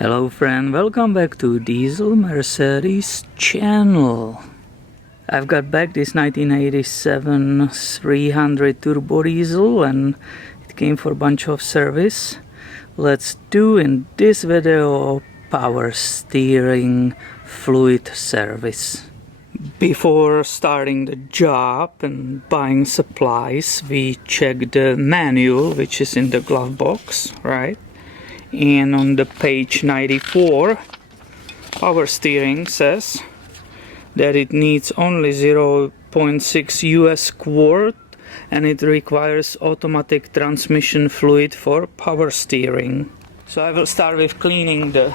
Hello friend, welcome back to Diesel Mercedes channel. I've got back this 1987 300 turbo diesel and it came for a bunch of service. Let's do in this video power steering fluid service. Before starting the job and buying supplies, we check the manual which is in the glove box, right? And on the page 94, power steering says that it needs only 0.6 US quart and it requires automatic transmission fluid for power steering. So I will start with cleaning the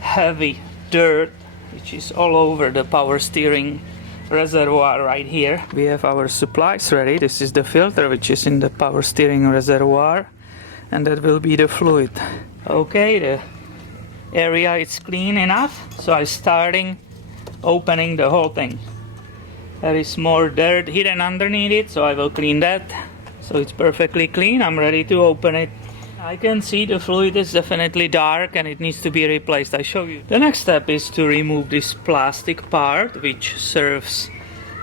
heavy dirt which is all over the power steering reservoir right here. We have our supplies ready. This is the filter which is in the power steering reservoir, and that will be the fluid. Okay, the area is clean enough, so I'm starting opening the whole thing. There is more dirt hidden underneath it, so I will clean that. So it's perfectly clean, I'm ready to open it. I can see the fluid is definitely dark and it needs to be replaced. I show you. The next step is to remove this plastic part which serves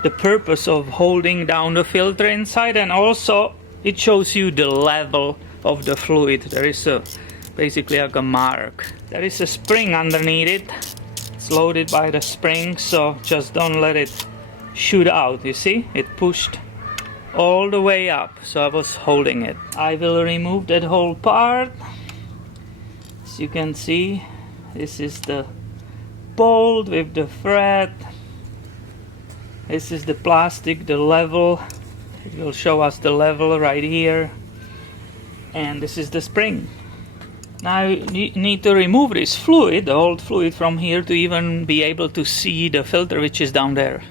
the purpose of holding down the filter inside, and also it shows you the level of the fluid. There is basically like a mark. There is a spring underneath it. It's loaded by the spring, so just don't let it shoot out. You see, it pushed all the way up, so I was holding it. I will remove that whole part. As you can see, this is the bolt with the thread. This is the plastic, the level. It will show us the level right here. And this is the spring. Now you need to remove this fluid, the old fluid, from here to even be able to see the filter which is down there.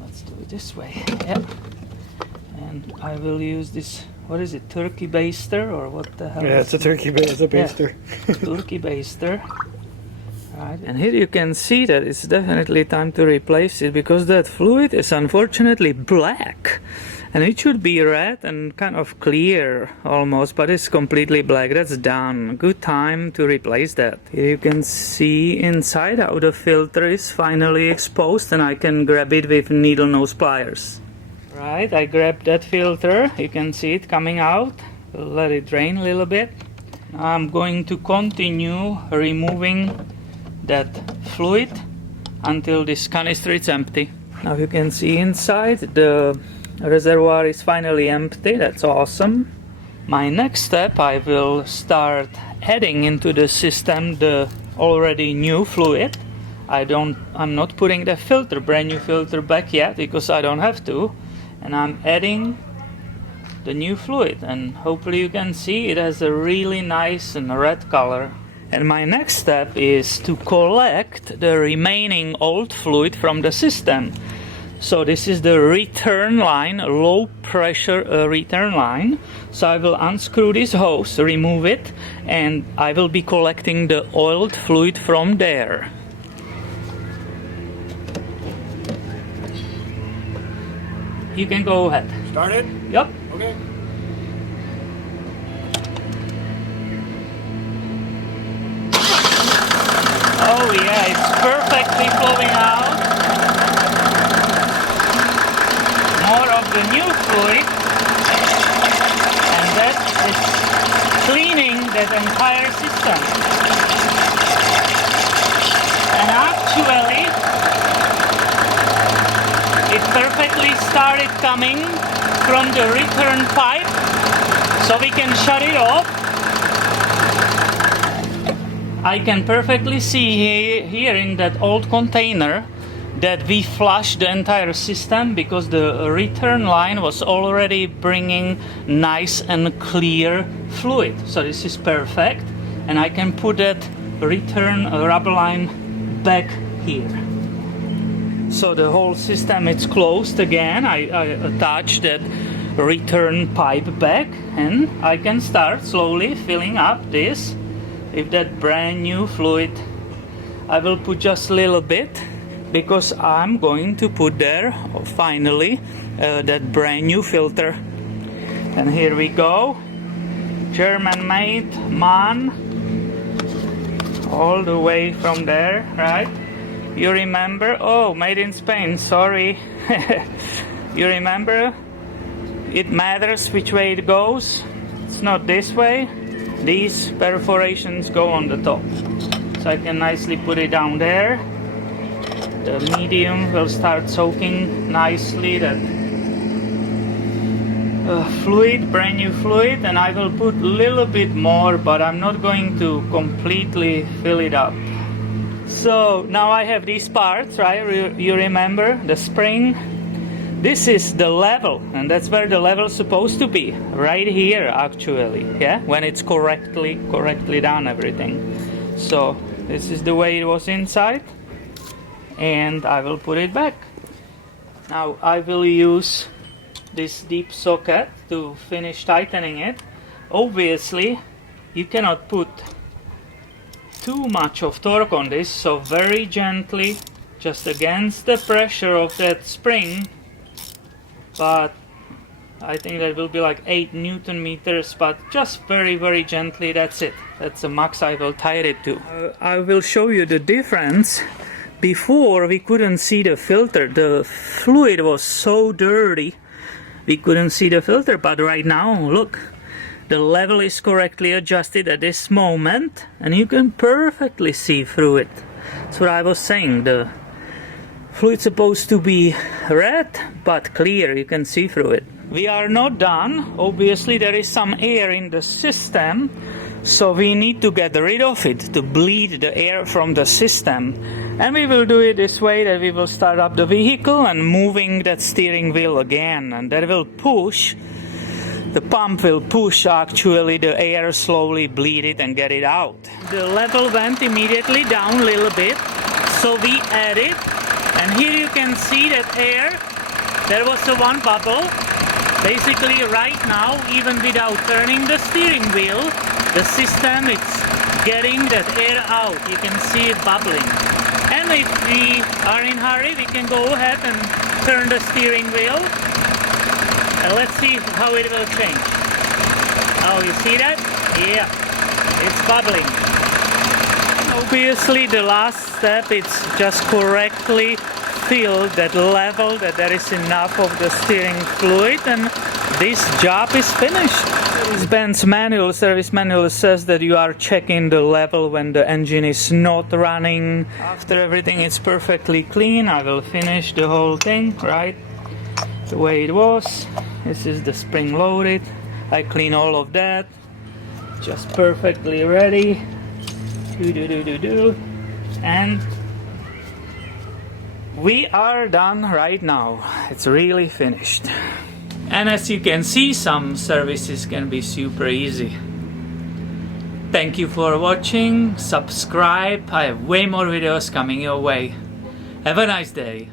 Let's do it this way. Yeah. And I will use this, what is it, turkey baster or what the hell? Yeah, it's a turkey baster. Yeah, turkey baster. Right. And here you can see that it's definitely time to replace it, because that fluid is unfortunately black. And it should be red and kind of clear almost, but it's completely black. That's done. Good time to replace that. Here you can see inside how the filter is finally exposed, and I can grab it with needle nose pliers. Right, I grabbed that filter. You can see it coming out. We'll let it drain a little bit. Now I'm going to continue removing that fluid until this canister is empty. Now you can see inside the reservoir is finally empty. That's awesome. My next step, I will start adding into the system the already new fluid. I'm not putting the filter, brand new filter back yet, because I don't have to. And I'm adding the new fluid, and hopefully you can see it has a really nice and red color. And my next step is to collect the remaining old fluid from the system. So this is the return line, low pressure return line. So I will unscrew this hose, remove it, and I will be collecting the oiled fluid from there. You can go ahead. Start it? Yep. Okay. Oh yeah, it's perfectly flowing out. More of the new fluid, and that is cleaning that entire system. And actually, it perfectly started coming from the return pipe, so we can shut it off. I can perfectly see here in that old container that we flushed the entire system, because the return line was already bringing nice and clear fluid. So this is perfect, and I can put that return rubber line back here. So the whole system is closed again. I attach that return pipe back, and I can start slowly filling up this with that brand new fluid. I will put just a little bit, because I'm going to put there finally that brand new filter. And here we go, German made MAN all the way from there, right? You remember, oh, made in Spain, sorry. You remember, it matters which way it goes. It's not this way. These perforations go on the top. So I can nicely put it down there. The medium will start soaking nicely that fluid, brand new fluid, and I will put a little bit more, but I'm not going to completely fill it up. So now I have these parts, right? You remember the spring? This is the level, and that's where the level is supposed to be, right here actually, yeah, when it's correctly done everything. So this is the way it was inside, and I will put it back. Now I will use this deep socket to finish tightening it. Obviously you cannot put too much of torque on this, so very gently, just against the pressure of that spring, but I think that will be like 8 Newton meters, but just very gently, that's it. That's the max I will tie it to. I will show you the difference. Before we couldn't see the filter, the fluid was so dirty we couldn't see the filter, but right now, look, the level is correctly adjusted at this moment and you can perfectly see through it. That's what I was saying, the fluid's supposed to be red but clear, you can see through it. We are not done. Obviously there is some air in the system, so we need to get rid of it to bleed the air from the system. And we will do it this way, that we will start up the vehicle and moving that steering wheel again, and that will push, the pump will push actually the air, slowly bleed it and get it out. The level went immediately down a little bit, so we add it, and here you can see that air, there was a one bubble. Basically right now, even without turning the steering wheel, the system is getting that air out. You can see it bubbling. And if we are in a hurry, we can go ahead and turn the steering wheel. And let's see how it will change. Oh, you see that? Yeah, it's bubbling. Obviously the last step, it's just correctly fill that level, that there is enough of the steering fluid, and this job is finished. Mercedes-Benz manual, service manual says that you are checking the level when the engine is not running. After everything is perfectly clean, I will finish the whole thing, right? The way it was. This is the spring loaded. I clean all of that. Just perfectly ready. And we are done right now. It's really finished. And as you can see, some services can be super easy. Thank you for watching. Subscribe. I have way more videos coming your way. Have a nice day.